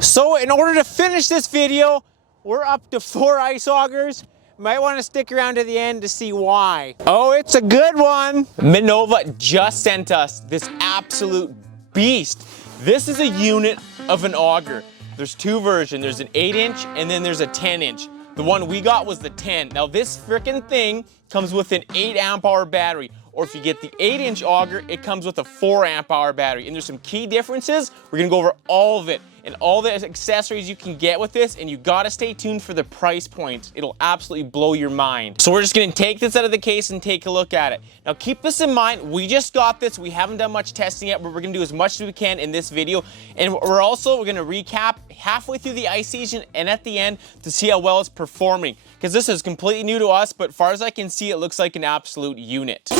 So in order to finish this video, we're up to 4 ice augers. Might want to stick around to the end to see why. Oh, it's a good one. Minova just sent us this absolute beast. This is a unit of an auger. There's two versions. There's an 8-inch and then there's a 10-inch. The one we got was the 10. Now this freaking thing comes with an 8 amp hour battery. Or if you get the 8-inch auger, it comes with a 4 amp hour battery. And there's some key differences. We're gonna go over all of it and all the accessories you can get with this, and you gotta stay tuned for the price points. It'll absolutely blow your mind. So we're just gonna take this out of the case and take a look at it. Now keep this in mind, we just got this, we haven't done much testing yet, but we're gonna do as much as we can in this video. And we're gonna recap halfway through the ice season and at the end to see how well it's performing. Because this is completely new to us, but as far as I can see, it looks like an absolute unit.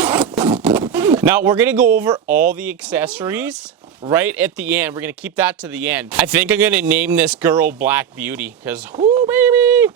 Now we're gonna go over all the accessories right at the end. We're gonna keep that to the end. I think I'm gonna name this girl Black Beauty, because whoo baby,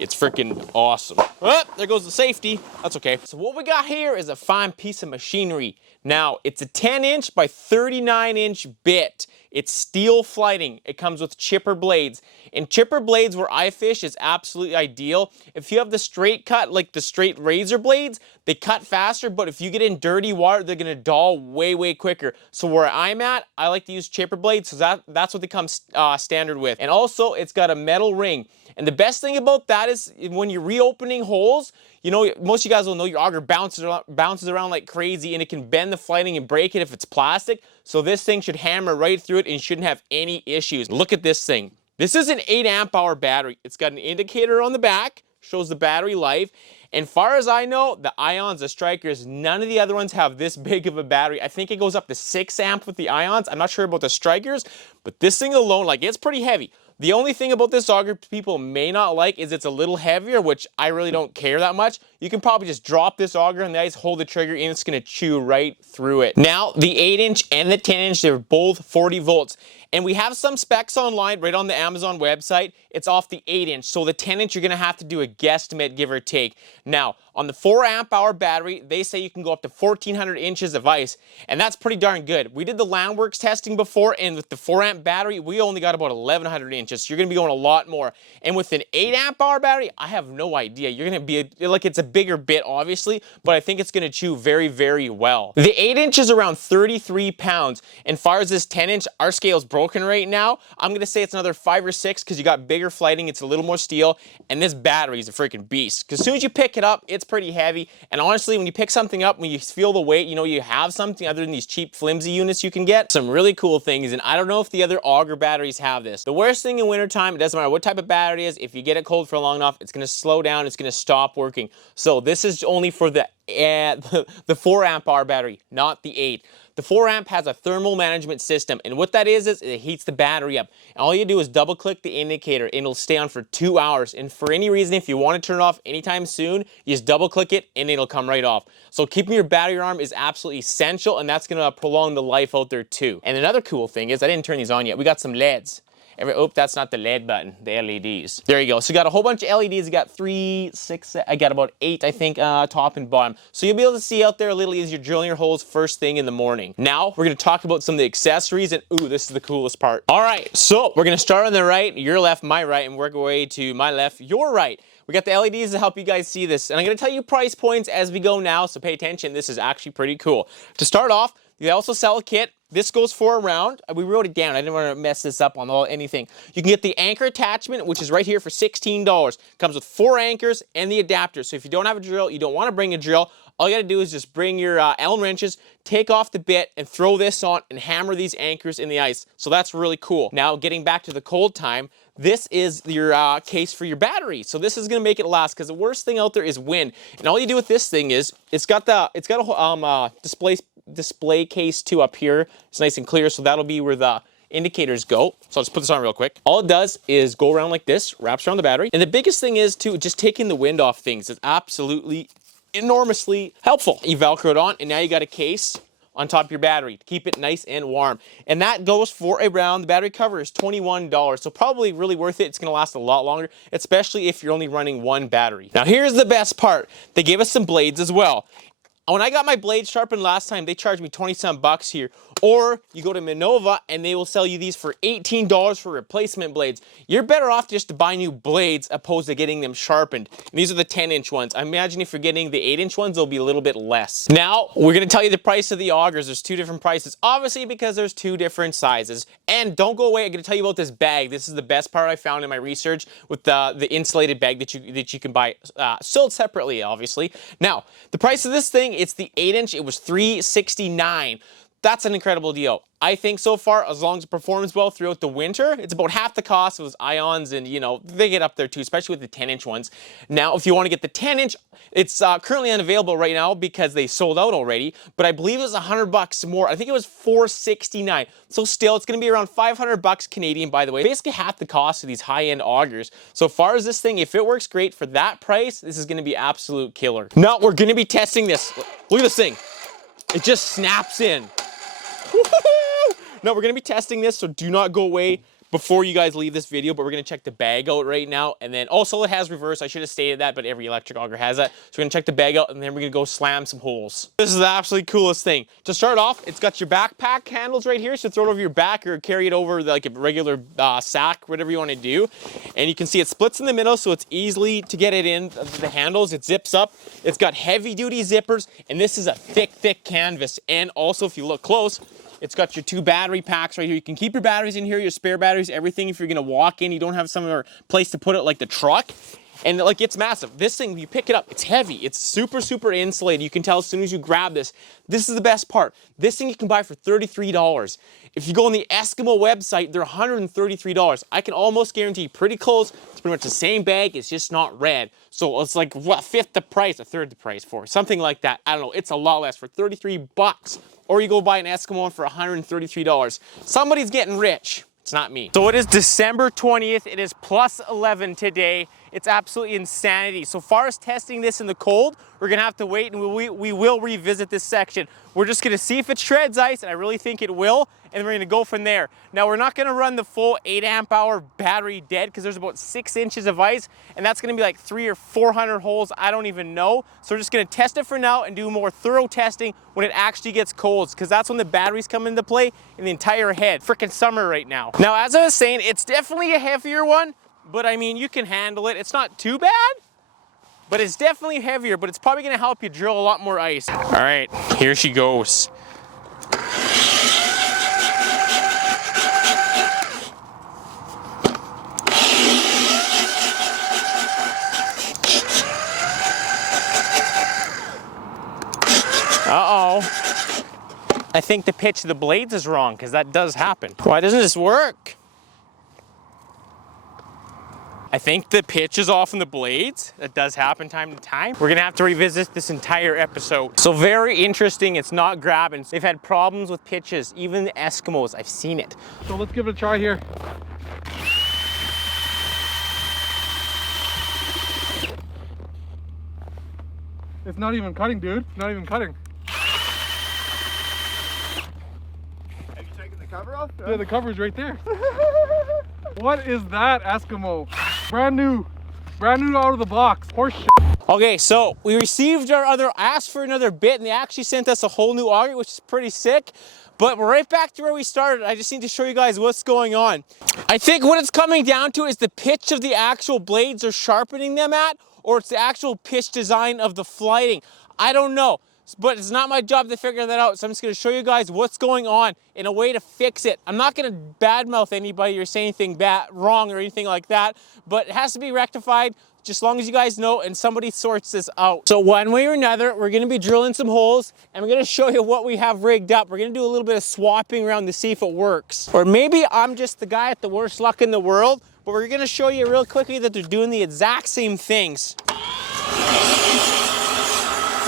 it's freaking awesome. Oh, there goes the safety. That's okay. So what we got here is a fine piece of machinery. Now it's a 10-inch by 39-inch bit. It's steel flighting. It comes with chipper blades. And chipper blades where I fish is absolutely ideal. If you have the straight cut, like the straight razor blades, they cut faster, but if you get in dirty water, they're gonna dull way, way quicker. So where I'm at, I like to use chipper blades, so that's what they come standard with. And also, it's got a metal ring. And the best thing about that is when you're reopening holes, you know, most of you guys will know your auger bounces around like crazy, and it can bend the flighting and break it if it's plastic. So this thing should hammer right through it and shouldn't have any issues. Look at this thing. This is an 8 amp hour battery. It's got an indicator on the back, shows the battery life. And far as I know, the Ions, the Strikers, none of the other ones have this big of a battery. I think it goes up to 6 amp with the Ions. I'm not sure about the Strikers, but this thing alone, like, it's pretty heavy. The only thing about this auger people may not like is it's a little heavier, which I really don't care that much. You can probably just drop this auger on the ice, hold the trigger, and it's gonna chew right through it. Now, the 8-inch and the 10-inch, they're both 40 volts. And we have some specs online right on the Amazon website. It's off the 8-inch, so the 10-inch you're gonna have to do a guesstimate, give or take. Now, on the 4 amp hour battery, they say you can go up to 1,400 inches of ice, and that's pretty darn good. We did the Landworks testing before, and with the 4 amp battery, we only got about 1,100 inches, so you're gonna be going a lot more. And with an 8 amp hour battery, I have no idea. You're gonna be, like, it's a bigger bit, obviously, but I think it's gonna chew very, very well. The 8-inch is around 33 pounds, and as far as this 10-inch, our scale's broken right now. I'm gonna say it's another 5 or 6 because you got bigger flighting, it's a little more steel, and this battery is a freaking beast. Because as soon as you pick it up, it's pretty heavy, and honestly, when you pick something up, when you feel the weight, you know you have something other than these cheap flimsy units you can get. Some really cool things, and I don't know if the other auger batteries have this. The worst thing in wintertime, it doesn't matter what type of battery it is, if you get it cold for long enough, it's gonna slow down, it's gonna stop working. So this is only for the 4 amp hour battery, not the 8. The 4 amp has a thermal management system, and what that is it heats the battery up. And all you do is double click the indicator and it'll stay on for 2 hours. And for any reason, if you want to turn it off anytime soon, you just double click it and it'll come right off. So keeping your battery arm is absolutely essential, and that's gonna prolong the life out there too. And another cool thing is, I didn't turn these on yet, we got some LEDs. Oh, that's not the LED button, the LEDs. There you go. So you got a whole bunch of LEDs. You got 3, 6, I got about 8, I think, top and bottom. So you'll be able to see out there a little as you're drilling your holes first thing in the morning. Now, we're gonna talk about some of the accessories, and ooh, this is the coolest part. All right, so we're gonna start on the right, your left, my right, and work our way to my left, your right. We got the LEDs to help you guys see this, and I'm gonna tell you price points as we go now, so pay attention. This is actually pretty cool. To start off, they also sell a kit. This goes for a round. We wrote it down. I didn't want to mess this up on anything. You can get the anchor attachment, which is right here for $16. Comes with 4 anchors and the adapter. So if you don't have a drill, you don't want to bring a drill, all you got to do is just bring your Allen wrenches, take off the bit, and throw this on and hammer these anchors in the ice. So that's really cool. Now, getting back to the cold time, this is your case for your battery. So this is gonna make it last, because the worst thing out there is wind. And all you do with this thing is, it's got a display case too up here. It's nice and clear, so that'll be where the indicators go. So I'll just put this on real quick. All it does is go around like this, wraps around the battery. And the biggest thing is to just taking the wind off things. It's absolutely enormously helpful. You Velcro it on, and now you got a case on top of your battery to keep it nice and warm. And that goes for a round. The battery cover is $21, so probably really worth it. It's gonna last a lot longer, especially if you're only running 1 battery. Now here's the best part. They gave us some blades as well. When I got my blade sharpened last time, they charged me 20 some bucks here. Or you go to Minova and they will sell you these for $18 for replacement blades. You're better off just to buy new blades opposed to getting them sharpened. And these are the 10-inch ones. I imagine if you're getting the 8-inch ones, they'll be a little bit less. Now, we're gonna tell you the price of the augers. There's two different prices, obviously because there's two different sizes. And don't go away, I'm gonna tell you about this bag. This is the best part I found in my research with the insulated bag that you can buy sold separately, obviously. Now, the price of this thing, it's the 8-inch, it was $369. That's an incredible deal. I think so far, as long as it performs well throughout the winter, it's about half the cost of those ions, and you know, they get up there too, especially with the 10-inch ones. Now, if you want to get the 10-inch, it's currently unavailable right now because they sold out already, but I believe it was $100 more. I think it was $469. So still, it's going to be around $500 Canadian, by the way. Basically half the cost of these high-end augers. So far as this thing, if it works great for that price, this is going to be absolute killer. Now, we're going to be testing this. Look at this thing. It just snaps in. No, we're gonna be testing this, so do not go away before you guys leave this video, but we're gonna check the bag out right now. And then also it has reverse. I should have stated that, but every electric auger has that. So we're gonna check the bag out and then we're gonna go slam some holes. This is the absolutely coolest thing. To start off, it's got your backpack handles right here. So throw it over your back or carry it over like a regular sack, whatever you wanna do. And you can see it splits in the middle, so it's easily to get it in the handles. It zips up. It's got heavy duty zippers, and this is a thick, thick canvas. And also, if you look close, it's got your two battery packs right here. You can keep your batteries in here, your spare batteries, everything. If you're gonna walk in, you don't have some place to put it like the truck. And like, it's massive. This thing, you pick it up, it's heavy. It's super, super insulated. You can tell as soon as you grab this. This is the best part. This thing you can buy for $33. If you go on the Eskimo website, they're $133. I can almost guarantee pretty close. It's pretty much the same bag, it's just not red. So it's like, what, fifth the price, a third the price for, something like that. I don't know, it's a lot less for 33 bucks. Or you go buy an Eskimo one for $133. Somebody's getting rich. It's not me. So it is December 20th. It is plus 11 today. It's absolutely insanity. So far as testing this in the cold, we're gonna have to wait, and we will revisit this section. We're just gonna see if it shreds ice, and I really think it will, and we're gonna go from there. Now, we're not gonna run the full 8-amp-hour battery dead because there's about 6 inches of ice, and that's gonna be like 300 or 400 holes, I don't even know. So we're just gonna test it for now and do more thorough testing when it actually gets cold, because that's when the batteries come into play in the entire head. Freaking summer right now. Now, as I was saying, it's definitely a heavier one, but I mean, you can handle it. It's not too bad, but it's definitely heavier, but it's probably gonna help you drill a lot more ice. All right, here she goes. Uh-oh. I think the pitch of the blades is wrong, because that does happen. Why doesn't this work? I think the pitch is off in the blades. That does happen time to time. We're gonna have to revisit this entire episode. So very interesting, it's not grabbing. They've had problems with pitches, even the Eskimos, I've seen it. So let's give it a try here. It's not even cutting, dude. It's not even cutting. Have you taken the cover off? Yeah, the cover's right there. What is that, Eskimo? Brand new out of the box. Horse shit. Okay, so we received asked for another bit, and they actually sent us a whole new auger, which is pretty sick. But we're right back to where we started. I just need to show you guys what's going on. I think what it's coming down to is the pitch of the actual blades they're sharpening them at, or it's the actual pitch design of the flighting. I don't know, but it's not my job to figure that out. So I'm just gonna show you guys what's going on and a way to fix it. I'm not gonna badmouth anybody or say anything wrong or anything like that, but it has to be rectified just as long as you guys know and somebody sorts this out. So one way or another, we're gonna be drilling some holes and we're gonna show you what we have rigged up. We're gonna do a little bit of swapping around to see if it works. Or maybe I'm just the guy at the worst luck in the world, but we're gonna show you real quickly that they're doing the exact same things.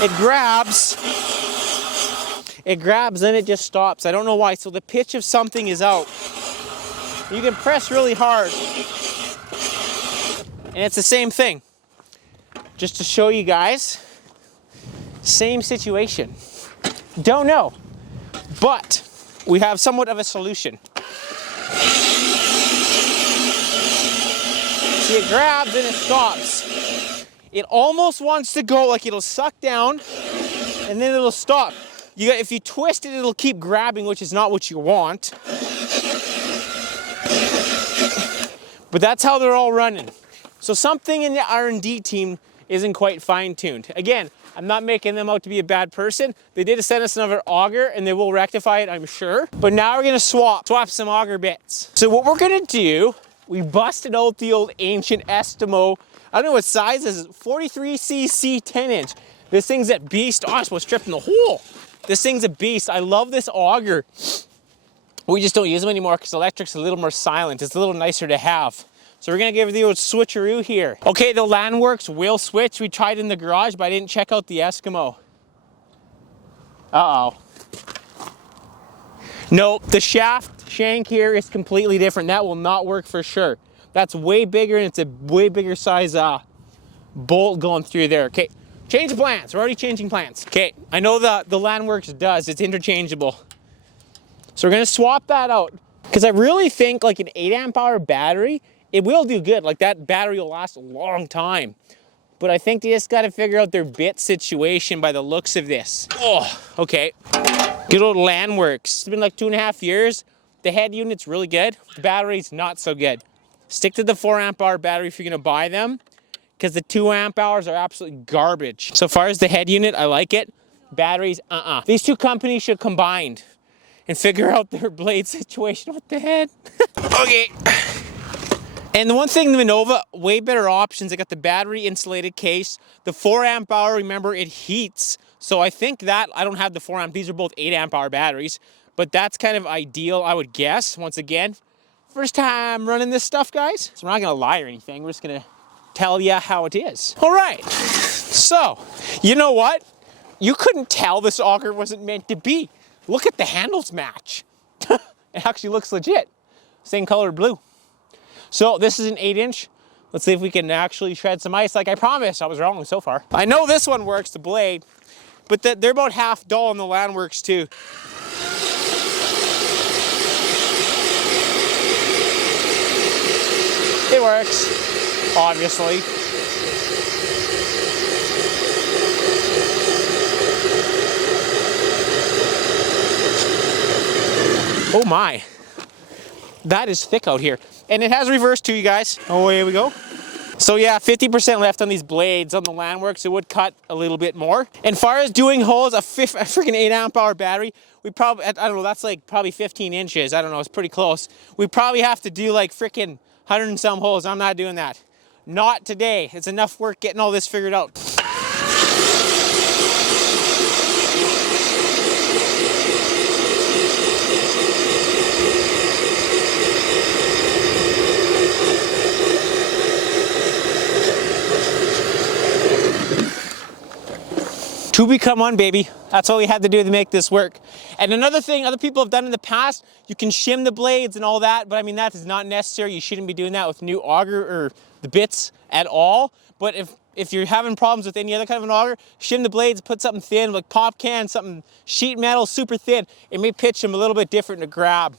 It grabs, then it just stops. I don't know why. So the pitch of something is out. You can press really hard, and it's the same thing. Just to show you guys, same situation. Don't know, but we have somewhat of a solution. See, it grabs and it stops. It almost wants to go, like it'll suck down and then it'll stop. if you twist it, it'll keep grabbing, which is not what you want. But that's how they're all running. So something in the R&D team isn't quite fine-tuned. Again, I'm not making them out to be a bad person. They did send us another auger and they will rectify it, I'm sure. But now we're gonna swap some auger bits. So what we're gonna do, we busted out the old ancient Eskimo. I don't know what size this is, 43cc 10-inch. This thing's a beast. Oh, I was stripping the hole. This thing's a beast. I love this auger. We just don't use them anymore because electric's a little more silent. It's a little nicer to have. So we're gonna give it the old switcheroo here. Okay, the Landworks will switch. We tried in the garage, but I didn't check out the Eskimo. Uh-oh. Nope, the shaft shank here is completely different. That will not work for sure. That's way bigger and it's a way bigger size bolt going through there. Okay, change of plans. We're already changing plans. Okay, I know the Landworks does. It's interchangeable. So we're gonna swap that out because I really think like an 8 amp hour battery, it will do good. Like that battery will last a long time. But I think they just gotta figure out their bit situation by the looks of this. Oh, okay. Good old Landworks. It's been like 2.5 years. The head unit's really good. The battery's not so good. Stick to the 4 amp hour battery if you're gonna buy them because the 2 amp hours are absolutely garbage. So far as the head unit, I like it. Batteries, These two companies should combine and figure out their blade situation with the head. Okay. And the one thing, the Minova, way better options. They got the battery insulated case. The 4 amp hour, remember, it heats. So I think that, I don't have the 4 amp, these are both 8 amp hour batteries, but that's kind of ideal, I would guess. Once again, first time running this stuff, guys. So we're not gonna lie or anything. We're just gonna tell you how it is. All right, so, you know what? You couldn't tell this auger wasn't meant to be. Look at the handles match. It actually looks legit. Same color blue. So this is an 8-inch. Let's see if we can actually shred some ice like I promised. I was wrong so far. I know this one works, the blade, but they're about half dull in the Landworks too. It works, obviously. Oh my, that is thick out here. And it has reverse too, you guys. Oh, here we go. So yeah, 50% left on these blades on the Landworks. It would cut a little bit more. And far as doing holes, a freaking 8 amp hour battery, we probably, I don't know, that's like probably 15 inches. I don't know, it's pretty close. We probably have to do like freaking 100 and some holes. I'm not doing that. Not today. It's enough work getting all this figured out. To become one, baby. That's all we had to do to make this work. And another thing other people have done in the past, you can shim the blades and all that, but I mean, that is not necessary. You shouldn't be doing that with new auger or the bits at all. But if you're having problems with any other kind of an auger, shim the blades, put something thin, like pop can, something sheet metal, super thin. It may pitch them a little bit different to grab.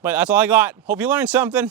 But that's all I got. Hope you learned something.